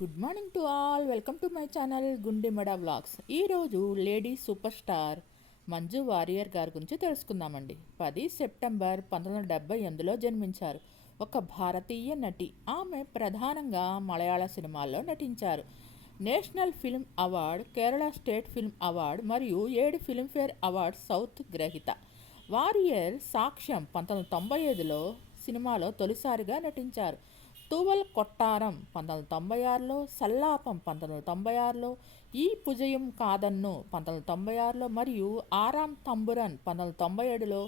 Good morning to all welcome to my channel Gundemada vlogs ఈరోజు lady super star Manju Warrier గారి గురించి తెలుసుకుందామండి. పది సెప్టెంబర్ పంతొమ్మిది వందల డెబ్బై ఎనిమిదిలో జన్మించారు. ఒక భారతీయ నటి. ఆమె ప్రధానంగా మలయాళ సినిమాల్లో నటించారు. National film award Kerala state film award మరియు ఏడు ఫిల్మ్ఫేర్ అవార్డ్ సౌత్ గ్రహీత. వారియర్ సాక్ష్యం పంతొమ్మిది వందల తొంభై ఐదులో సినిమాలో తొలిసారిగా నటించారు. తూవల్ కొట్టారం పంతొమ్మిది వందల తొంభై ఆరులో సల్లాపం పంతొమ్మిది వందల తొంభై ఆరులో ఈ పుజయం కాదన్ను పంతొమ్మిది వందల తొంభై ఆరులో మరియు ఆరాం తంబురన్ పంతొమ్మిది వందల తొంభై ఏడులో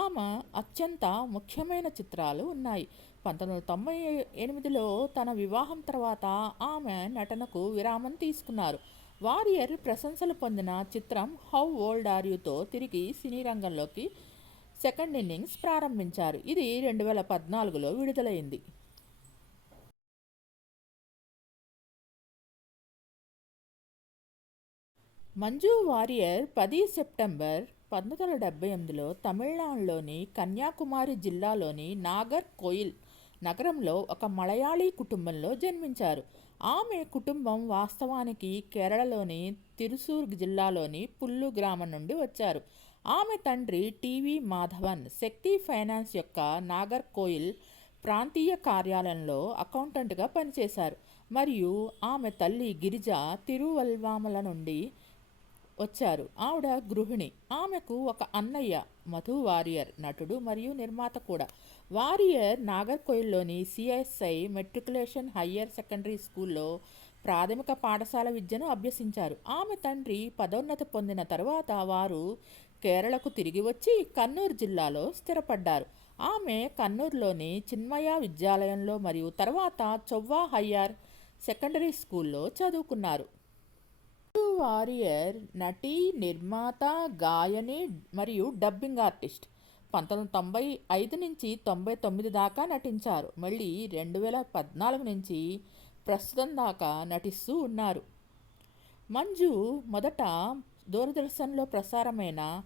ఆమె అత్యంత ముఖ్యమైన చిత్రాలు ఉన్నాయి. పంతొమ్మిది వందల తొంభై ఎనిమిదిలో తన వివాహం తర్వాత ఆమె నటనకు విరామం తీసుకున్నారు. వారియర్ ప్రశంసలు పొందిన చిత్రం హౌ ఓల్డ్ ఆర్ యూతో తిరిగి సినీ రంగంలోకి సెకండ్ ఇన్నింగ్స్ ప్రారంభించారు. ఇది రెండు వేల పద్నాలుగులో విడుదలైంది. మంజు వారియర్ పది సెప్టెంబర్ పంతొమ్మిది వందల డెబ్బై ఎనిమిదిలో తమిళనాడులోని కన్యాకుమారి జిల్లాలోని నాగర్ కోయిల్ నగరంలో ఒక మలయాళీ కుటుంబంలో జన్మించారు. ఆమె కుటుంబం వాస్తవానికి కేరళలోని తిరుసూర్ జిల్లాలోని పుల్లు గ్రామం నుండి వచ్చారు. ఆమె తండ్రి టీవీ మాధవన్ శక్తి ఫైనాన్స్ యొక్క నాగర్ కోయిల్ ప్రాంతీయ కార్యాలయంలో అకౌంటెంట్గా పనిచేశారు. మరియు ఆమె తల్లి గిరిజ తిరువల్వామల నుండి వచ్చారు. ఆవిడ గృహిణి. ఆమెకు ఒక అన్నయ్య మధు వారియర్ నటుడు మరియు నిర్మాత కూడా. వారియర్ నాగర్కోయిల్లోని సిఎస్ఐ మెట్రికులేషన్ హయ్యర్ సెకండరీ స్కూల్లో ప్రాథమిక పాఠశాల విద్యను అభ్యసించారు. ఆమె తండ్రి పదోన్నతి పొందిన తర్వాత వారు కేరళకు తిరిగి వచ్చి కన్నూరు జిల్లాలో స్థిరపడ్డారు. ఆమె కన్నూరులోని చిన్మయ విద్యాలయంలో మరియు తర్వాత చొవ్వా హయ్యర్ సెకండరీ స్కూల్లో చదువుకున్నారు. వారియర్ నటి నిర్మాత గాయని మరియు డబ్బింగ్ ఆర్టిస్ట్. పంతొమ్మిది తొంభై ఐదు నుంచి తొంభై తొమ్మిది దాకా నటించారు. మళ్ళీ రెండు వేల పద్నాలుగు నుంచి ప్రస్తుతం దాకా నటిస్తూ ఉన్నారు. మంజు మొదట దూరదర్శన్లో ప్రసారమైన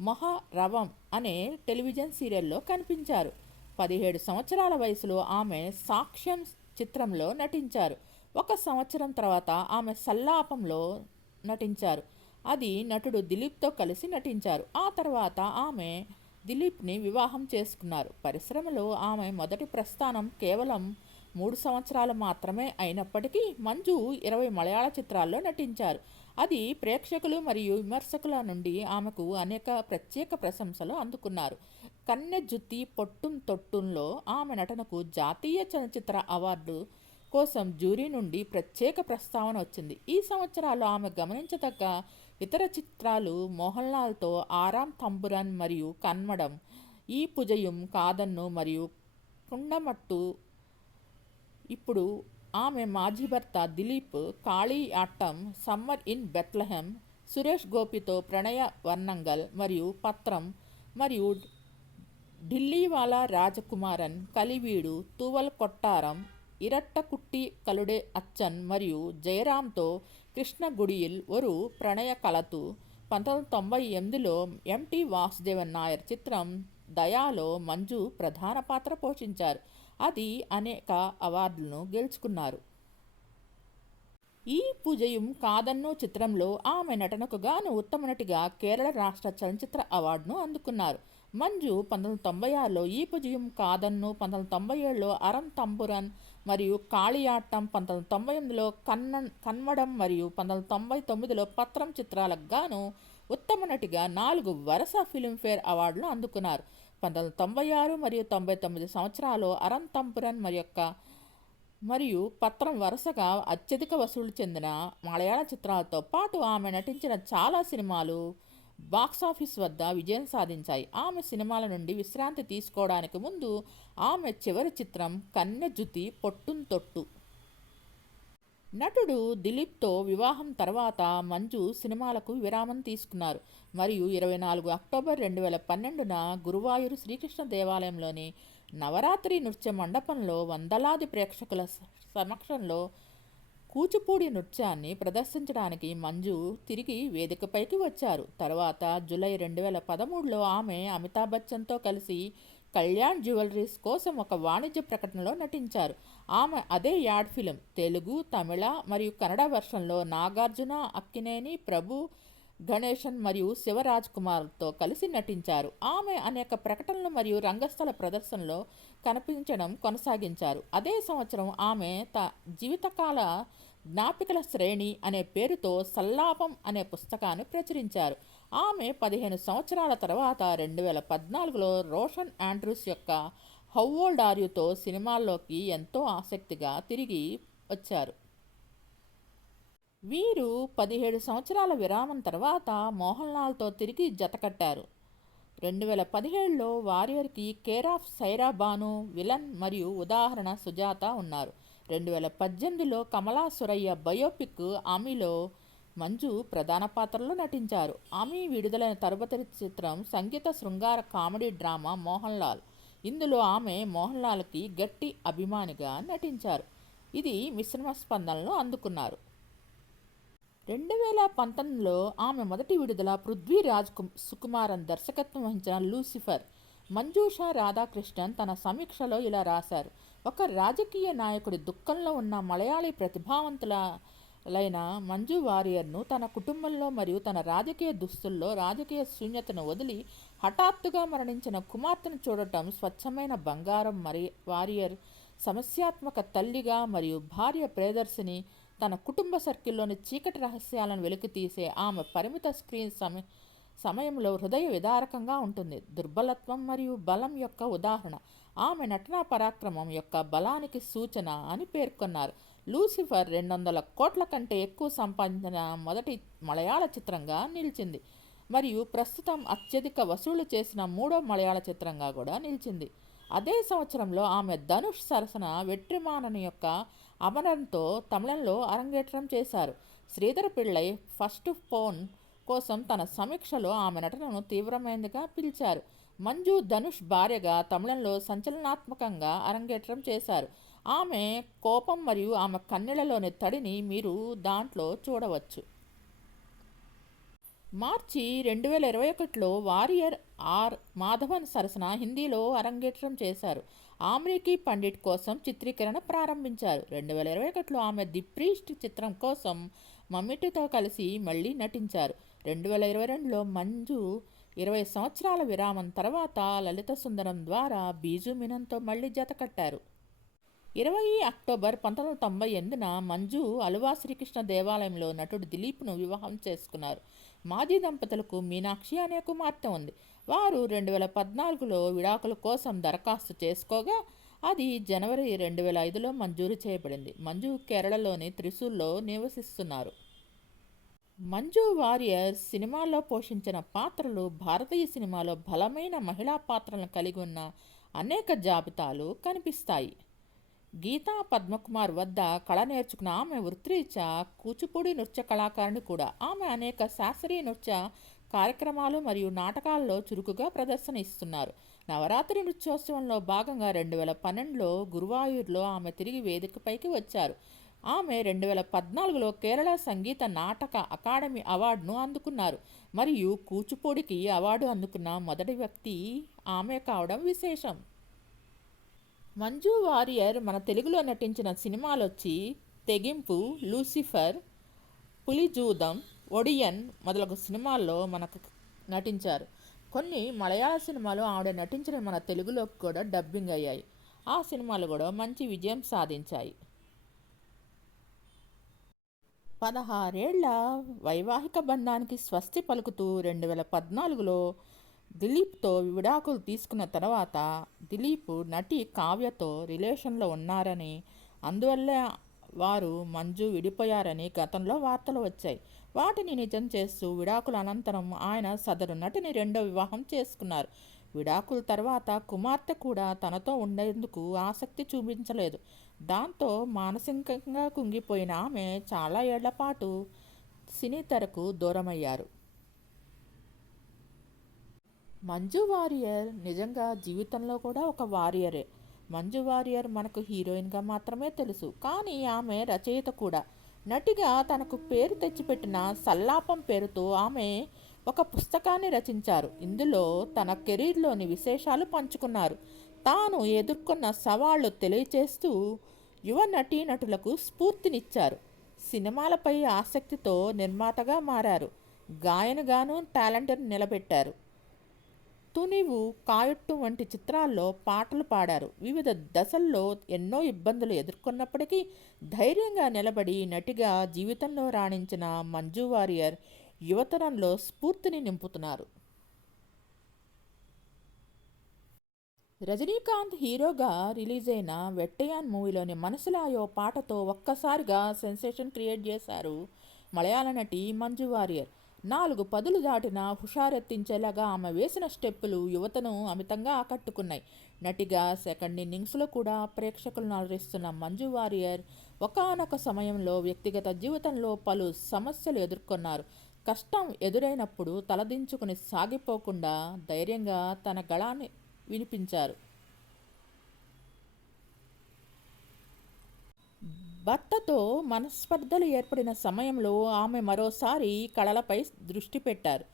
మహారవం అనే టెలివిజన్ సీరియల్లో కనిపించారు. పదిహేడు సంవత్సరాల వయసులో ఆమె సాక్ష్యం చిత్రంలో నటించారు. ఒక సంవత్సరం తర్వాత ఆమె సల్లాపంలో నటించారు. అది నటుడు దిలీప్తో కలిసి నటించారు. ఆ తర్వాత ఆమె దిలీప్ని వివాహం చేసుకున్నారు. పరిశ్రమలో ఆమె మొదటి ప్రస్థానం కేవలం మూడు సంవత్సరాలు మాత్రమే అయినప్పటికీ మంజు ఇరవై మలయాళ చిత్రాల్లో నటించారు. అది ప్రేక్షకులు మరియు విమర్శకుల నుండి ఆమెకు అనేక ప్రత్యేక ప్రశంసలు అందుకున్నారు. కన్నె జుత్తి పొట్టుం తొట్టుంలో ఆమె నటనకు జాతీయ చలనచిత్ర అవార్డు కోసం జ్యూరీ నుండి ప్రత్యేక ప్రస్తావన వచ్చింది. ఈ సంవత్సరాలు ఆమె గమనించదగ్గ ఇతర చిత్రాలు మోహన్ లాల్తో ఆరాం తంబురన్ మరియు కన్మడం ఈ పుజయం కాదన్ను మరియు కుండమట్టు ఇప్పుడు ఆమె మాజీ భర్త Dileep Kaliyattam summer in Bethlehem Suresh గోపితో Pranayavarnangal మరియు పత్రం మరియు ఢిల్లీవాలా రాజకుమారన్ కలివీడు తూవల్ కొట్టారం ఇరట్టకుట్టి కలుడే అచ్చన్ మరియు జయరామ్తో కృష్ణగుడియిల్ ఒరు ప్రణయ కలతు. పంతొమ్మిది తొంభై ఎనిమిదిలో ఎంటి వాసుదేవన్ నాయర్ చిత్రం దయాలో మంజు ప్రధాన పాత్ర పోషించారు. అది అనేక అవార్డులను గెలుచుకున్నారు. ఈ పూజయం కాదన్నో చిత్రంలో ఆమె నటనకు గాను ఉత్తమ నటిగా కేరళ రాష్ట్ర చలనచిత్ర అవార్డును అందుకున్నారు. మంజు పంతొమ్మిది తొంభై ఆరులో ఈ పుజయం కాదన్ను పంతొమ్మిది తొంభై ఏడులో అరం తంబురన్ మరియు కాళియాట్టం పంతొమ్మిది తొంభై ఎనిమిదిలో కన్న కన్మడం మరియు పంతొమ్మిది తొంభై తొమ్మిదిలో పత్రం చిత్రాలకు గాను ఉత్తమ నటిగా నాలుగు వరుస ఫిల్మ్ఫేర్ అవార్డులు అందుకున్నారు. పంతొమ్మిది తొంభై ఆరు మరియు తొంభై తొమ్మిది సంవత్సరాలు అరంతంపురన్ మరి యొక్క మరియు పత్రం వరుసగా అత్యధిక వసూలు చెందిన మలయాళ చిత్రాలతో పాటు ఆమె నటించిన చాలా సినిమాలు బాక్సాఫీస్ వద్ద విజయం సాధించాయి. ఆమె సినిమాల నుండి విశ్రాంతి తీసుకోవడానికి ముందు ఆమె చివరి చిత్రం కన్నెజుతి పొట్టున్ తొట్టు. నటుడు దిలీప్తో వివాహం తర్వాత మంజు సినిమాలకు విరామం తీసుకున్నారు. మరియు ఇరవై నాలుగు అక్టోబర్ రెండు వేల పన్నెండున గురువాయూరు శ్రీకృష్ణ దేవాలయంలోని నవరాత్రి నృత్య మండపంలో వందలాది ప్రేక్షకుల సమక్షంలో కూచిపూడి నృత్యాన్ని ప్రదర్శించడానికి మంజు తిరిగి వేదికపైకి వచ్చారు. తర్వాత జూలై రెండు వేల పదమూడులో ఆమె అమితాబ్ బచ్చన్తో కలిసి కళ్యాణ్ జ్యువెలరీస్ కోసం ఒక వాణిజ్య ప్రకటనలో నటించారు. ఆమె అదే యాడ్ ఫిలిం తెలుగు తమిళ మరియు కన్నడ వెర్షన్లో నాగార్జున అక్కినేని ప్రభు గణేషన్ మరియు శివరాజ్ కుమార్తో కలిసి నటించారు. ఆమె అనేక ప్రకటనలు మరియు రంగస్థల ప్రదర్శనలో కనిపించడం కొనసాగించారు. అదే సంవత్సరం ఆమె త జీవితకాల జ్ఞాపికల శ్రేణి అనే పేరుతో సల్లాపం అనే పుస్తకాన్ని ప్రచురించారు. ఆమె పదిహేను సంవత్సరాల తర్వాత రెండు వేల పద్నాలుగులో రోషన్ ఆండ్రూస్ యొక్క హౌవోల్డ్ ఆర్యుతో సినిమాల్లోకి ఎంతో ఆసక్తిగా తిరిగి వచ్చారు. వీరు పదిహేడు సంవత్సరాల విరామం తర్వాత మోహన్ లాల్తో తిరిగి జతకట్టారు రెండు వేల పదిహేడులో వారియర్కి care of Saira Banu villain మరియు ఉదాహరణ సుజాత ఉన్నారు. రెండు వేల పద్దెనిమిదిలో కమలా సురయ్య బయోపిక్ ఆమెలో మంజు ప్రధాన పాత్రలో నటించారు. ఆమె విడుదలైన తరువాతి చిత్రం సంగీత శృంగార కామెడీ డ్రామా మోహన్ లాల్ ఇందులో ఆమె మోహన్ లాల్కి గట్టి అభిమానిగా నటించారు. ఇది మిశ్రమ స్పందనలు అందుకున్నారు. రెండు వేల పంతొమ్మిదిలో ఆమె మొదటి విడుదల పృథ్వీరాజ్కు సుకుమారన్ దర్శకత్వం వహించిన లూసిఫర్. మంజూషా రాధాకృష్ణన్ తన సమీక్షలో ఇలా రాశారు. ఒక రాజకీయ నాయకుడి దుఃఖంలో ఉన్న మలయాళీ ప్రతిభావంతులైన మంజు వారియర్ను తన కుటుంబంలో మరియు తన రాజకీయ దుస్తుల్లో రాజకీయ శూన్యతను వదిలి హఠాత్తుగా మరణించిన కుమార్తెను చూడటం స్వచ్ఛమైన బంగారం మరి వారియర్ సమస్యాత్మక తల్లిగా మరియు భార్య ప్రియదర్శిని తన కుటుంబ సర్కిల్లోని చీకటి రహస్యాలను వెలికితీసే ఆమె పరిమిత స్క్రీన్ సమ సమయంలో హృదయ విదారకంగా ఉంటుంది. దుర్బలత్వం మరియు బలం యొక్క ఉదాహరణ. ఆమె నటనా పరాక్రమం యొక్క బలానికి సూచన అని పేర్కొన్నారు. లూసిఫర్ రెండు వందల కోట్ల కంటే ఎక్కువ సంపాదించిన మొదటి మలయాళ చిత్రంగా నిలిచింది. మరియు ప్రస్తుతం అత్యధిక వసూలు చేసిన మూడో మలయాళ చిత్రంగా కూడా నిలిచింది. అదే సంవత్సరంలో ఆమె ధనుష్ సరసన వెట్రిమానని యొక్క అమరంతో తమిళంలో అరంగేట్రం చేశారు. శ్రీధర్ పిళ్ళై ఫస్ట్ ఫోన్ కోసం తన సమీక్షలో ఆమె నటనను తీవ్రమైనదిగా పిలిచారు. మంజు ధనుష్ భార్యగా తమిళంలో సంచలనాత్మకంగా అరంగేట్రం చేశారు. ఆమె కోపం మరియు ఆమె కన్నెలలోని తడిని మీరు దాంట్లో చూడవచ్చు. మార్చి రెండు వేల ఇరవై ఒకటిలో వారియర్ ఆర్ మాధవన్ సరసన హిందీలో అరంగేట్రం చేశారు. ఆమ్రీకి పండిట్ కోసం చిత్రీకరణ ప్రారంభించారు. రెండు వేల ఇరవై ఒకటిలో ఆమె ది ప్రీస్ట్ చిత్రం కోసం మమ్మిటితో కలిసి మళ్ళీ నటించారు. రెండు వేల ఇరవై రెండులో మంజు ఇరవై సంవత్సరాల విరామం తర్వాత లలిత సుందరం ద్వారా బీజు మినన్తో మళ్ళీ జతకట్టారు ఇరవై అక్టోబర్ పంతొమ్మిది వందల తొంభై ఎనిమిదిన మంజు అలువా శ్రీకృష్ణ దేవాలయంలో నటుడు దిలీప్ను వివాహం చేసుకున్నారు. మాజీ దంపతులకు మీనాక్షి అనే కుమార్తె ఉంది. వారు రెండు వేల పద్నాలుగులో విడాకుల కోసం దరఖాస్తు చేసుకోగా అది జనవరి రెండు వేల ఐదులో మంజూరు చేయబడింది. మంజు కేరళలోని త్రిశూర్లో నివసిస్తున్నారు. మంజు వారియర్ సినిమాల్లో పోషించిన పాత్రలు భారతీయ సినిమాలో బలమైన మహిళా పాత్రలను కలిగి ఉన్న అనేక జాబితాలు కనిపిస్తాయి. గీతా పద్మకుమార్ వద్ద కళ నేర్చుకున్న ఆమె వృత్తిరీత్యా కూచిపూడి నృత్య కళాకారిణి కూడా. ఆమె అనేక శాస్త్రీయ నృత్య కార్యక్రమాలు మరియు నాటకాల్లో చురుకుగా ప్రదర్శన ఇస్తున్నారు. నవరాత్రి నృత్యోత్సవంలో భాగంగా రెండు వేల పన్నెండులో గురువాయూర్లో ఆమె తిరిగి వేదికపైకి వచ్చారు. ఆమె రెండు వేల పద్నాలుగులో కేరళ సంగీత నాటక అకాడమీ అవార్డును అందుకున్నారు. మరియు కూచిపూడికి అవార్డు అందుకున్న మొదటి వ్యక్తి ఆమె కావడం విశేషం. మంజు వారియర్ మన తెలుగులో నటించిన సినిమాలొచ్చి తెగింపు లూసిఫర్ పులిజూదం ఒడియన్ మొదలగు సినిమాల్లో మనకు నటించారు. కొన్ని మలయాళ సినిమాలు ఆవిడ నటించిన మన తెలుగులోకి కూడా డబ్బింగ్ అయ్యాయి. ఆ సినిమాలు కూడా మంచి విజయం సాధించాయి. పదహారేళ్ళ వైవాహిక బంధానికి స్వస్తి పలుకుతూ రెండు వేల పద్నాలుగులో దిలీప్తో విడాకులు తీసుకున్న తర్వాత దిలీప్ నటి కావ్యతో రిలేషన్లో ఉన్నారని అందువల్ల వారు మంజు విడిపోయారని గతంలో వార్తలు వచ్చాయి. వాటిని నిజం చేస్తూ విడాకుల అనంతరం ఆయన సదరు నటిని రెండో వివాహం చేసుకున్నారు. విడాకుల తర్వాత కుమార్తె కూడా తనతో ఉండేందుకు ఆసక్తి చూపించలేదు. దాంతో మానసికంగా కుంగిపోయిన ఆమె చాలా ఏళ్ళపాటు సినీ తెరకు దూరమయ్యారు. మంజు వారియర్ నిజంగా జీవితంలో కూడా ఒక వారియరే. మంజు వారియర్ మనకు హీరోయిన్గా మాత్రమే తెలుసు. కానీ ఆమె రచయిత కూడా. నటిగా తనకు పేరు తెచ్చిపెట్టిన సల్లాపం పేరుతో ఆమె ఒక పుస్తకాన్ని రచించారు. ఇందులో తన కెరీర్లోని విశేషాలు పంచుకున్నారు. తాను ఎదుర్కొన్న సవాళ్ళు తెలియచేస్తూ యువ నటీనటులకు స్ఫూర్తినిచ్చారు. సినిమాలపై ఆసక్తితో నిర్మాతగా మారారు. గాయనగాను టాలెంట్ని నిలబెట్టారు. తునివు కాయొట్టు వంటి చిత్రాల్లో పాటలు పాడారు. వివిధ దశల్లో ఎన్నో ఇబ్బందులు ఎదుర్కొన్నప్పటికీ ధైర్యంగా నిలబడి నటిగా జీవితంలో రాణించిన మంజు వారియర్ యువతరంలో స్ఫూర్తిని నింపుతున్నారు. రజనీకాంత్ హీరోగా రిలీజ్ అయిన వెట్టయాన్ మూవీలోని మనసులాయో పాటతో ఒక్కసారిగా సెన్సేషన్ క్రియేట్ చేశారు. మలయాళ నటి మంజు వారియర్. నాలుగు పదులు దాటిన హుషారెత్తించేలాగా ఆమె వేసిన స్టెప్పులు యువతను అమితంగా ఆకట్టుకున్నాయి. నటిగా సెకండ్ ఇన్నింగ్స్లో కూడా ప్రేక్షకులను అలరిస్తున్న మంజు వారియర్ ఒకనొక సమయంలో వ్యక్తిగత జీవితంలో పలు సమస్యలు ఎదుర్కొన్నారు. కష్టం ఎదురైనప్పుడు తలదించుకుని సాగిపోకుండా ధైర్యంగా తన గళాన్ని వినిపించారు. భర్తతో మనస్పర్ధలు ఏర్పడిన సమయంలో ఆమె మరోసారి కళలపై దృష్టి పెట్టారు.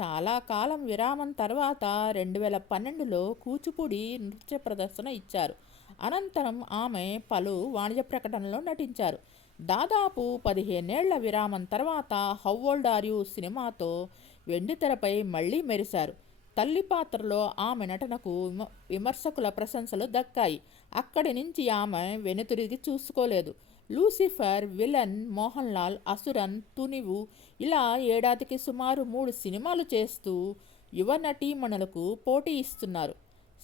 చాలా కాలం విరామం తర్వాత రెండు వేల పన్నెండులో కూచిపూడి నృత్య ప్రదర్శన ఇచ్చారు. అనంతరం ఆమె పలు వాణిజ్య ప్రకటనలో నటించారు. దాదాపు పదిహేనేళ్ళ విరామం తర్వాత హౌ ఓల్డ్ ఆర్ యూ సినిమాతో వెండితెరపై మళ్ళీ మెరిశారు. తల్లి పాత్రలో ఆమె నటనకు విమర్శకుల ప్రశంసలు దక్కాయి. అక్కడి నుంచి ఆమె వెనుతిరిగి చూసుకోలేదు. లూసిఫర్ విలన్ మోహన్ లాల్ అసురన్ తునివు ఇలా ఏడాదికి సుమారు మూడు సినిమాలు చేస్తూ యువ నటీమణులకు పోటీ ఇస్తున్నారు.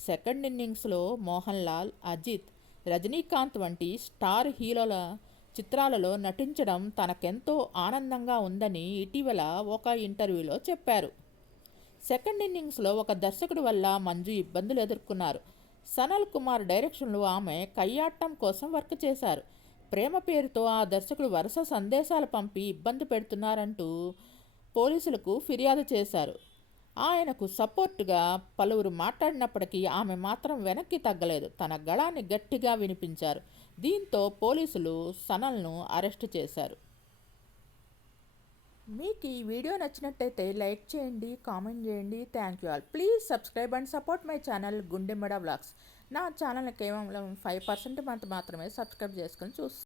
సెకండ్ ఇన్నింగ్స్లో మోహన్ లాల్ అజిత్ రజనీకాంత్ వంటి స్టార్ హీరోల చిత్రాలలో నటించడం తనకెంతో ఆనందంగా ఉందని ఇటీవల ఒక ఇంటర్వ్యూలో చెప్పారు. సెకండ్ ఇన్నింగ్స్లో ఒక దర్శకుడి వల్ల మంజు ఇబ్బందులు ఎదుర్కొన్నారు. సనల్ కుమార్ డైరెక్షన్లో ఆమె కయ్యాట్టం కోసం వర్క్ చేశారు. ప్రేమ పేరుతో ఆ దర్శకుడు వరుస సందేశాలు పంపి ఇబ్బంది పెడుతున్నారంటూ పోలీసులకు ఫిర్యాదు చేశారు. ఆయనకు సపోర్టుగా పలువురు మాట్లాడినప్పటికీ ఆమె మాత్రం వెనక్కి తగ్గలేదు. తన గళాన్ని గట్టిగా వినిపించారు. దీంతో పోలీసులు సనల్ను అరెస్టు చేశారు. మీకు ఈ వీడియో నచ్చినట్టయితే లైక్ చేయండి కామెంట్ చేయండి. Thank you all. Please subscribe and support my channel Gundemada blogs నా ఛానల్ కేవలం ఫైవ్ పర్సెంట్ మంత్ మాత్రమే సబ్స్క్రైబ్ చేసుకొని చూస్తాను